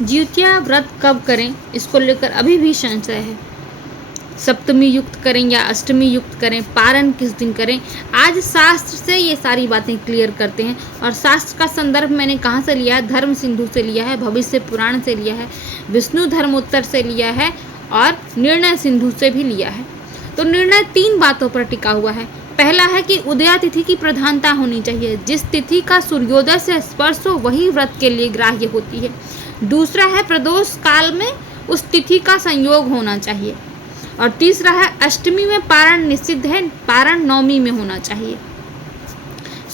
जिउतिया व्रत कब करें, इसको लेकर अभी भी संशय है। सप्तमी युक्त करें या अष्टमी युक्त करें, पारण किस दिन करें, आज शास्त्र से ये सारी बातें क्लियर करते हैं। और शास्त्र का संदर्भ मैंने कहाँ से लिया है? धर्म सिंधु से लिया है, भविष्य पुराण से लिया है, विष्णु धर्मोत्तर से लिया है और निर्णय सिंधु से भी लिया है। तो निर्णय 3 बातों पर टिका हुआ है। पहला है कि उदया तिथि की प्रधानता होनी चाहिए, जिस तिथि का सूर्योदय से स्पर्श हो वही व्रत के लिए ग्राह्य होती है। दूसरा है प्रदोष काल में उस तिथि का संयोग होना चाहिए। और तीसरा है अष्टमी में पारण निषिद्ध है, पारण नवमी में होना चाहिए।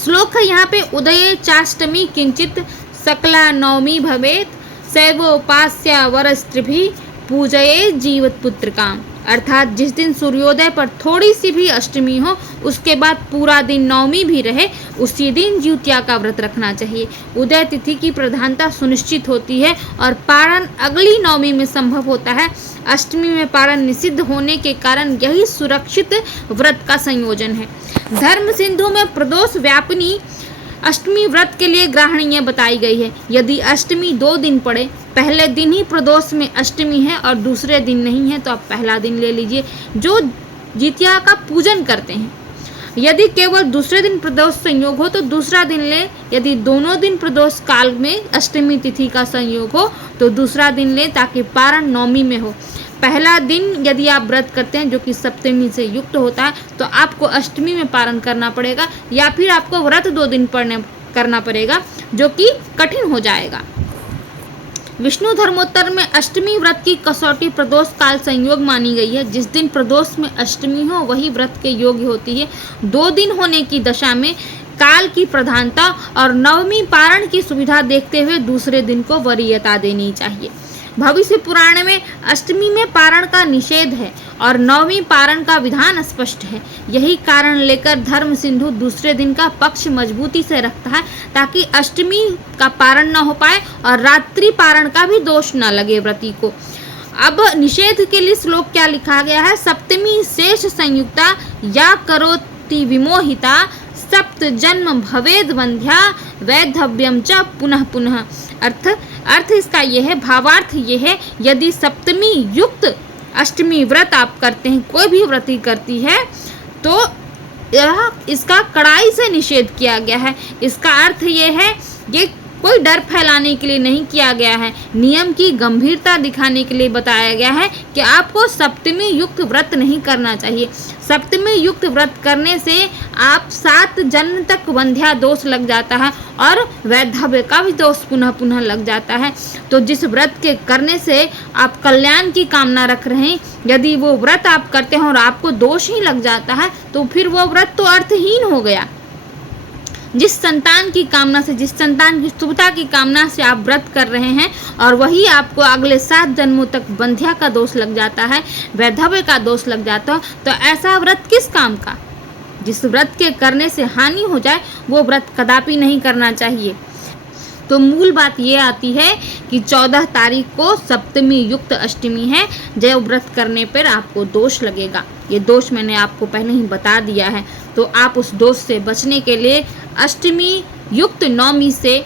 श्लोक है यहाँ पे, उदये चाष्टमी किंचित सकला नवमी भवेत सैवोपास्या वरस्त्रिभिः पूजये जीवत पुत्रिकाम। अर्थात जिस दिन सूर्योदय पर थोड़ी सी भी अष्टमी हो उसके बाद पूरा दिन नवमी भी रहे, उसी दिन जिउतिया का व्रत रखना चाहिए। उदय तिथि की प्रधानता सुनिश्चित होती है और पारण अगली नवमी में संभव होता है। अष्टमी में पारण निषिद्ध होने के कारण यही सुरक्षित व्रत का संयोजन है। धर्म सिंधु में प्रदोष व्यापिनी अष्टमी व्रत के लिए ग्राहणीय बताई गई है। यदि अष्टमी 2 दिन पड़े, पहले दिन ही प्रदोष में अष्टमी है और दूसरे दिन नहीं है, तो आप पहला दिन ले लीजिए जो जितिया का पूजन करते हैं। यदि केवल दूसरे दिन प्रदोष संयोग हो तो दूसरा दिन ले, यदि दोनों दिन प्रदोष काल में अष्टमी तिथि का संयोग हो तो दूसरा दिन ले, ताकि पारण नवमी में हो। पहला दिन यदि आप व्रत करते हैं जो कि सप्तमी से युक्त होता है तो आपको अष्टमी में पारण करना पड़ेगा, या फिर आपको व्रत 2 दिन करना पड़ेगा जो कि कठिन हो जाएगा। विष्णु धर्मोत्तर में अष्टमी व्रत की कसौटी प्रदोष काल संयोग मानी गई है। जिस दिन प्रदोष में अष्टमी हो वही व्रत के योग्य होती है। 2 दिन होने की दशा में काल की प्रधानता और नवमी पारण की सुविधा देखते हुए दूसरे दिन को वरीयता देनी चाहिए। भविष्य पुराण में अष्टमी में पारण का निषेध है और नवमी पारण का विधान स्पष्ट है। यही कारण लेकर धर्म सिंधु दूसरे दिन का पक्ष मजबूती से रखता है, ताकि अष्टमी का पारण न हो पाए और रात्रि पारण का भी दोष न लगे व्रती को। अब निषेध के लिए श्लोक क्या लिखा गया है? सप्तमी शेष संयुक्ता या करोति विमोहिता सप्त जन्म भवेद बंध्या वैधव्यम च पुनः पुनः। अर्थ इसका यह है, भावार्थ यह है, यदि सप्तमी युक्त अष्टमी व्रत आप करते हैं, कोई भी व्रती करती है, तो इसका कड़ाई से निषेध किया गया है। इसका अर्थ यह है, ये कोई डर फैलाने के लिए नहीं किया गया है, नियम की गंभीरता दिखाने के लिए बताया गया है कि आपको सप्तमी युक्त व्रत नहीं करना चाहिए। सप्तमी युक्त व्रत करने से आप 7 जन्म तक वंध्या दोष लग जाता है और वैधव्य का भी दोष पुनः पुनः लग जाता है। तो जिस व्रत के करने से आप कल्याण की कामना रख रहे हैं, यदि वो व्रत आप करते हैं और आपको दोष ही लग जाता है तो फिर वो व्रत तो अर्थहीन हो गया। जिस संतान की कामना से, जिस संतान की शुभता की कामना से आप व्रत कर रहे हैं और वही आपको अगले 7 जन्मों तक बंध्या का दोष लग जाता है, वैधव्य का दोष लग जाता है, तो ऐसा व्रत किस काम का? जिस व्रत के करने से हानि हो जाए वो व्रत कदापि नहीं करना चाहिए। तो मूल बात ये आती है कि 14 तारीख को सप्तमी युक्त अष्टमी है, जो व्रत करने पर आपको दोष लगेगा। ये दोष मैंने आपको पहले ही बता दिया है, तो आप उस दोष से बचने के लिए अष्टमी युक्त नवमी से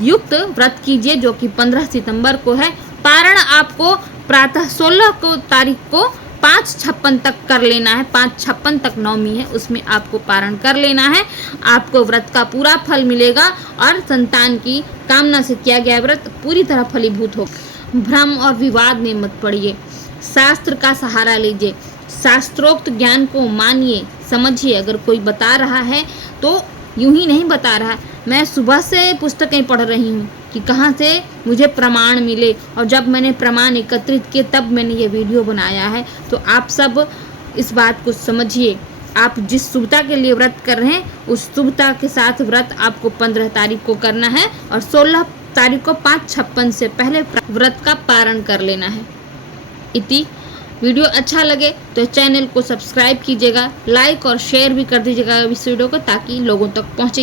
युक्त व्रत कीजिए, जो कि 15 सितंबर को है। पारण आपको प्रातः 16 तारीख को 5:56 तक कर लेना है। 5:56 तक नवमी है, उसमें आपको पारण कर लेना है। आपको व्रत का पूरा फल मिलेगा और संतान की कामना से किया गया व्रत पूरी तरह फलीभूत होगा। भ्रम और विवाद में मत पड़िए, शास्त्र का सहारा लीजिए, शास्त्रोक्त ज्ञान को मानिए, समझिए। अगर कोई बता रहा है तो यूं ही नहीं बता रहा। मैं सुबह से पुस्तकें पढ़ रही हूँ कि कहाँ से मुझे प्रमाण मिले, और जब मैंने प्रमाण एकत्रित किए तब मैंने ये वीडियो बनाया है। तो आप सब इस बात को समझिए। आप जिस शुभता के लिए व्रत कर रहे हैं उस शुभता के साथ व्रत आपको 15 तारीख को करना है और 16 तारीख को 5:56 से पहले व्रत का पारण कर लेना है। इति वीडियो अच्छा लगे तो चैनल को सब्सक्राइब कीजिएगा, लाइक और शेयर भी कर दीजिएगा इस वीडियो को, ताकि लोगों तक पहुँचे।